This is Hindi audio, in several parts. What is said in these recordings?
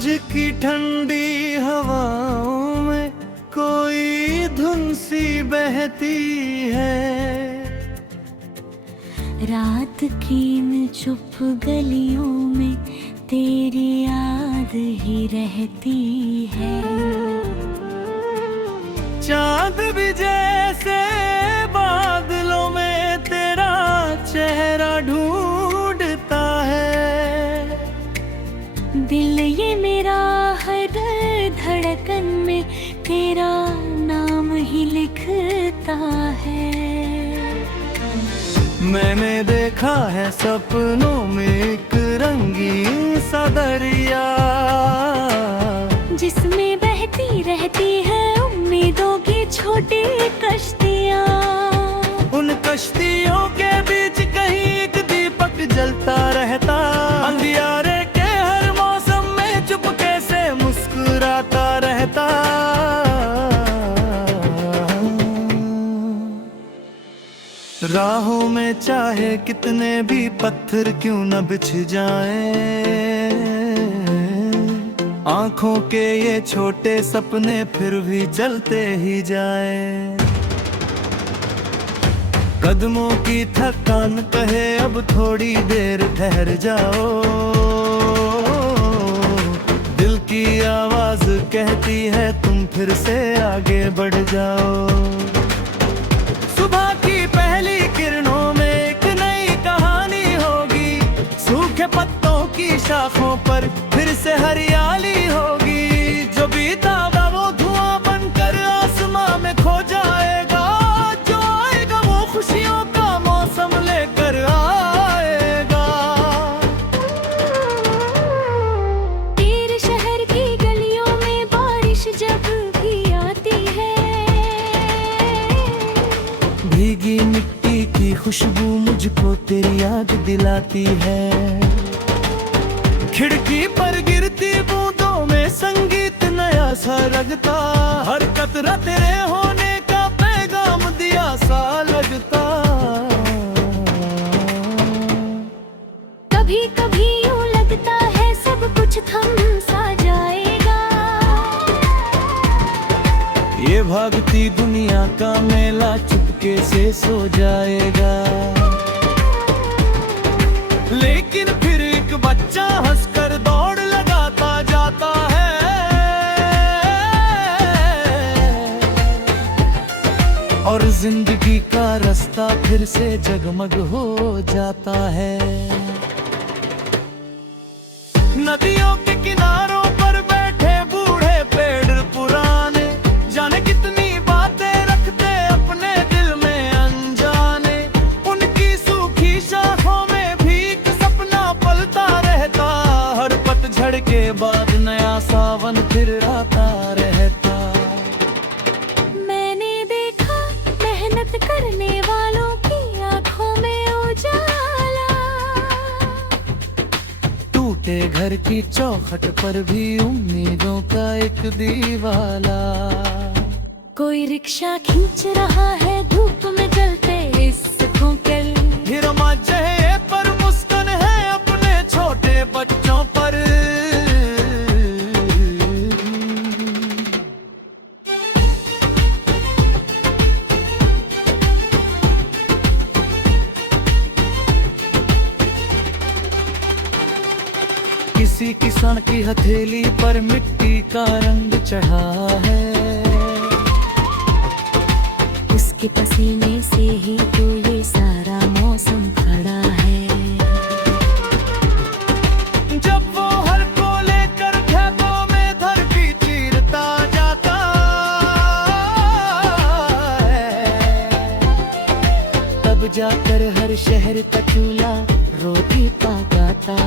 सांझ की ठंडी हवाओं में कोई धुन सी बहती है। रात की इन चुप गलियों में तेरी याद ही रहती है। चांद भी जैसे बादलों में तेरा चेहरा ढूंढता है। दिल ये मेरा हर धड़कन में तेरा नाम ही लिखता है। मैंने देखा है सपनों में एक रंगीन सा दरिया, जिसमें बहती रहती है उम्मीदों की छोटी कश्तियाँ। उन कश्तियों के बीच कहीं एक दीपक जलता रहता, अंधियारे के हर मौसम में चुपके से मुस्कुराता रहता। राहों में चाहे कितने भी पत्थर क्यों न बिछ जाएं, आंखों के ये छोटे सपने फिर भी चलते ही जाएं। कदमों की थकान कहे अब थोड़ी देर ठहर जाओ, दिल की आवाज कहती है तुम फिर से आगे बढ़ जाओ। सुबह की पहली किरणों में एक नई कहानी होगी, सूखे पत्तों की शाखों पर फिर से हरियाली होगी। जो बीता हुआ वो धुआं बनकर आसमां में खो जाएगा, जो आएगा वो खुशियों का मौसम लेकर आएगा। तेरे शहर की गलियों में बारिश जब भी आती है, भीगी मिट्टी की खुशबू मुझको तेरी याद दिलाती है। खिड़की पर गिरती बूंदों में संगीत नया सा लगता, हर कतरा तेरे होने का पैगाम दिया सा लगता। कभी कभी यूं लगता है सब कुछ थम सा जाएगा। ये भागती दुनिया का मेला चुपके से सो जाएगा। लेकिन फिर एक बच्चा हंसकर दौड़ लगाता जाता है, और जिंदगी का रास्ता फिर से जगमग हो जाता है। नदियों के किनारों पर बैठे बूढ़े पेड़ पुराने, जाने कितनी बातें रखते अपने दिल में अनजाने। उनकी सूखी शाखों में भी एक सपना पलता रहता, हर पतझड़ के बाद नया सावन फिर आता रहता। मैंने देखा मेहनत करने वालों की आंखों में उजाला, टूटे घर की चौखट पर भी उम्मीदों का एक दीवाला। कोई रिक्शा खींच रहा है धूप में जलते हिस्सों के। हिरमा चेहरे पर मुस्कान है अपने छोटे बच्चों पर। किसी किसान की हथेली पर मिट्टी का रंग चढ़ा है, उसके पसीने से ही तो ये सारा मौसम खड़ा है। जब वो हल को लेकर खेतों में धरती चीरता जाता है, तब जाकर हर शहर का चूल्हा रोटी पकाता।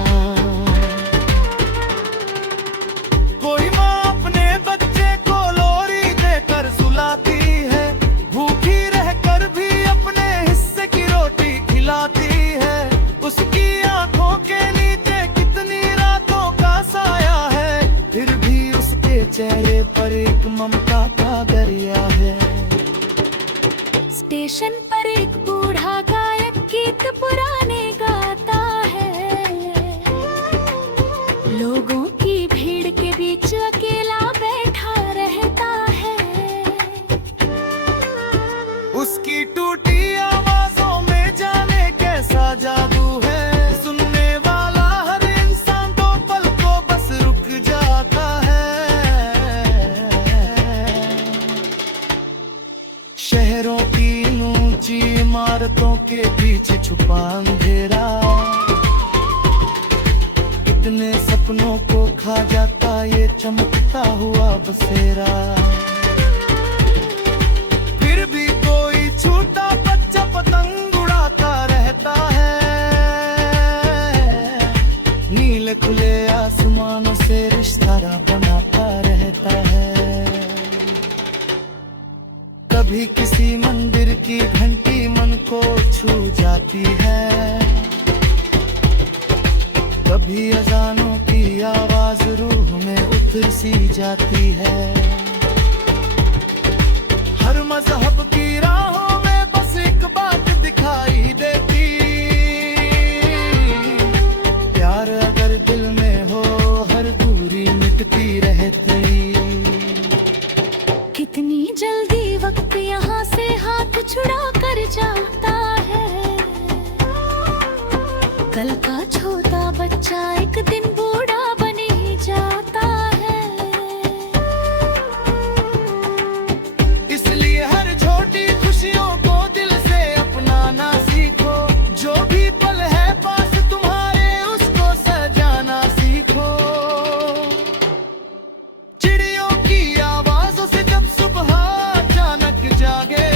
कोई माँ अपने बच्चे को लोरी देकर सुलाती है, भूखी रहकर भी अपने हिस्से की रोटी खिलाती है। उसकी आंखों के नीचे कितनी रातों का साया है, फिर भी उसके चेहरे पर एक ममता का दरिया है। स्टेशन पर एक बूढ़ा गायक गीत पुराने गाता है, लोगों की भीड़ के इमारतों के पीछे छुपा अंधेरा, कितने सपनों को खा जाता ये चमकता हुआ बसेरा। फिर भी कोई छोटा बच्चा पतंग उड़ाता रहता है, नीले खुले आसमानों से रिश्ता बनाता रहता है। कभी किसी मंदिर की घंटी मन को छू जाती है, कभी अजानों की आवाज रूह में उतर सी जाती है। हर मजहब की राहों में बस एक बात दिखाई देती, प्यार अगर दिल में हो हर दूरी मिटती रहती। कितनी जल्दी वक्त यहाँ से हाथ छुड़ा कर जाता है, कल का छोटा बच्चा एक दिन बूढ़ा बन ही जाता है। इसलिए हर छोटी खुशियों को दिल से अपनाना सीखो, जो भी पल है पास तुम्हारे उसको सजाना सीखो। चिड़ियों की आवाजों से जब सुबह अचानक जागे,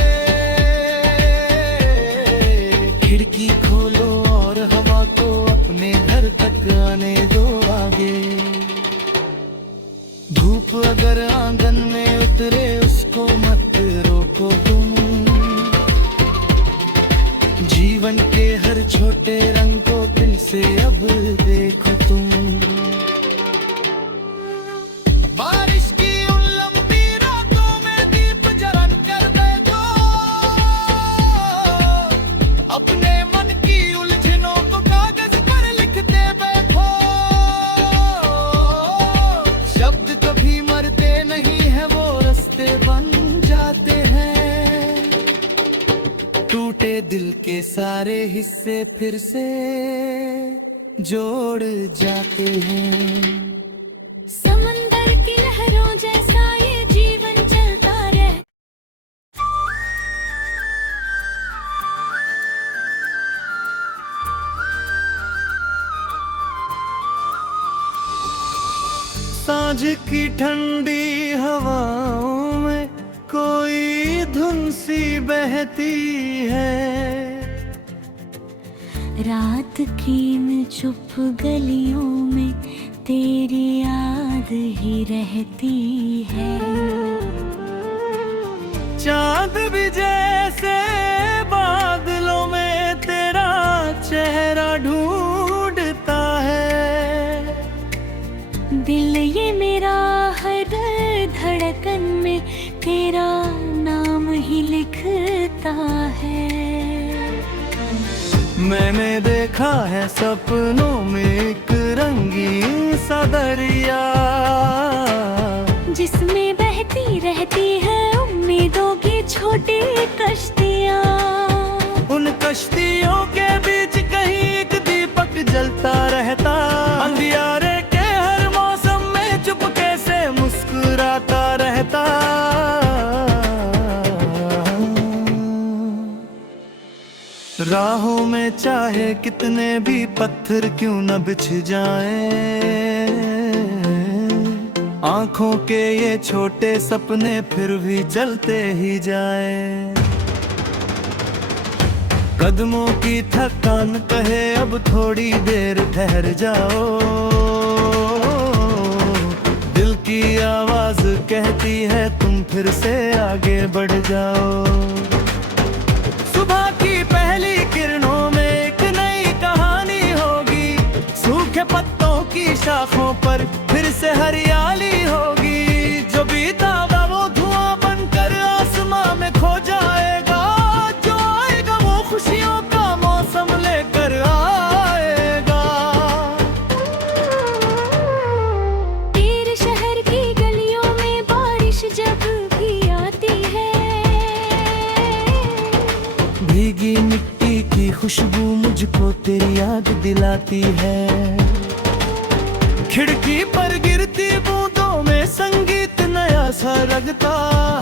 खिड़की खोलो और हवा को अपने घर तक आने दो आगे। धूप अगर आंगन में उतरे उसको मत रोको तुम, जीवन के हर छोटे रंग को दिल से अब देखो तुम। बारिश की उन लंबी रातों में दीप जलन कर बैठो, अपने मन की उलझनों को कागज पर लिखते बैठो। शब्द कभी मरते नहीं है, वो रास्ते बन जाते हैं। टूटे दिल के सारे हिस्से फिर से जोड़ जाते हैं। समंदर की लहरों जैसा ये जीवन चलता रहे। सांझ की ठंडी हवाओं में कोई धुन सी बहती है, रात की इन चुप गलियों में तेरी याद ही रहती है। चांद भी जैसे बादलों में तेरा चेहरा ढूंढता है, दिल ये मेरा हर धड़कन में तेरा नाम ही लिखता है। मैंने देखा है सपनों में एक रंगीन सा दरिया, जिसमें बहती रहती है उम्मीदों की छोटी कश्तियाँ। उन कश्तियों के बीच कहीं एक दीपक जलता रहता, अंधियारे के हर मौसम में चुपके से मुस्कुराता रहता। राहों में चाहे कितने भी पत्थर क्यों न बिछ जाएं, आंखों के ये छोटे सपने फिर भी चलते ही जाएं। कदमों की थकान कहे अब थोड़ी देर ठहर जाओ, दिल की आवाज कहती है तुम फिर से आगे बढ़ जाओ। सुबह की पहली किरणों में एक नई कहानी होगी, सूखे पत्तों की शाखों पर फिर से हरियाली होगी। जो बीता हुआ वो धुआं बनकर आसमां में खो जाएगा, जो आएगा वो खुशियों का मौसम लेकर आएगा। तेरे शहर की गलियों में बारिश जब भी आती है, भीगी मिट्टी की खुशबू मुझको तेरी याद दिलाती है। खिड़की पर गिरती बूंदों में संगीत नया सा लगता,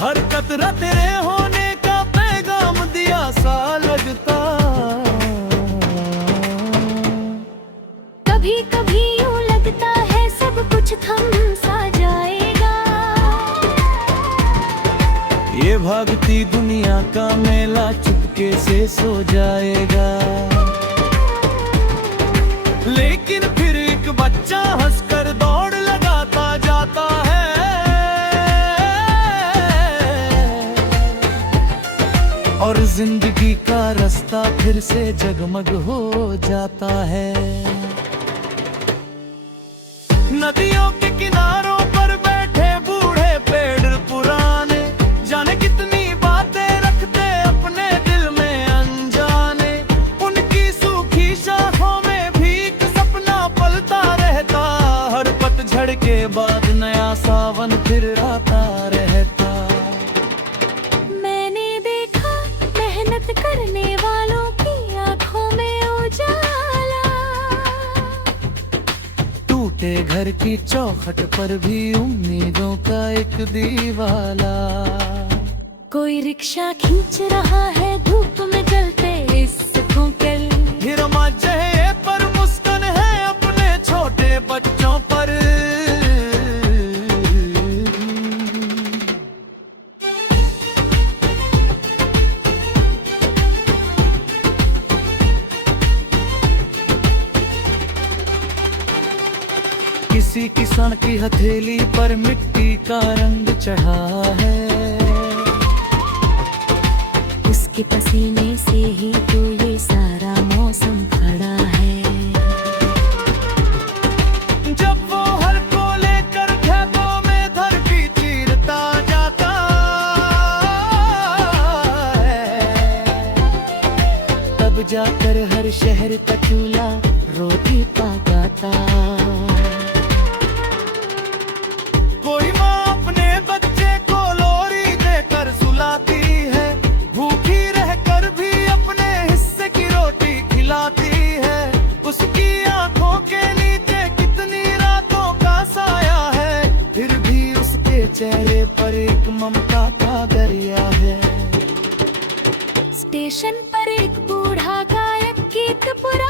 हर कतरा तेरे होने का पैगाम दिया सा लगता। ये भागती दुनिया का मेला चुपके से सो जाएगा। लेकिन फिर एक बच्चा हंसकर दौड़ लगाता जाता है, और जिंदगी का रास्ता फिर से जगमग हो जाता है। नदियों के किनारों पर बैठे बूढ़े पेड़ पुराने, जाने कितनी बातें रखते अपने दिल में अनजाने। उनकी सूखी शाखों में भी एक सपना पलता रहता, हर पतझड़ के बाद नया सावन फिर आता रहता। मैंने देखा मेहनत करने वालों की आंखों में उजाला, टूटे घर की चौखट पर भी उम्मीदों का एक दीवाला। कोई रिक्शा खींच रहा है धूप में जलते इस कोकिल, हिरमा चेहरे पर मुस्कान है अपने छोटे बच्चों पर। किसी किसान की हथेली पर मिट्टी का रंग चढ़ा है, उसके पसीने से ही तो ये सारा मौसम खड़ा है। जब वो हल को लेकर खेतों में धरती चीरता जाता है, तब जाकर हर शहर का चूल्हा रोटी पकाता। कोई माँ अपने बच्चे को लोरी देकर सुलाती है, भूखी रहकर भी अपने हिस्से की रोटी खिलाती है। उसकी आंखों के नीचे कितनी रातों का साया है, फिर भी उसके चेहरे पर एक ममता का दरिया है। स्टेशन पर एक बूढ़ा गायक गीत पुरा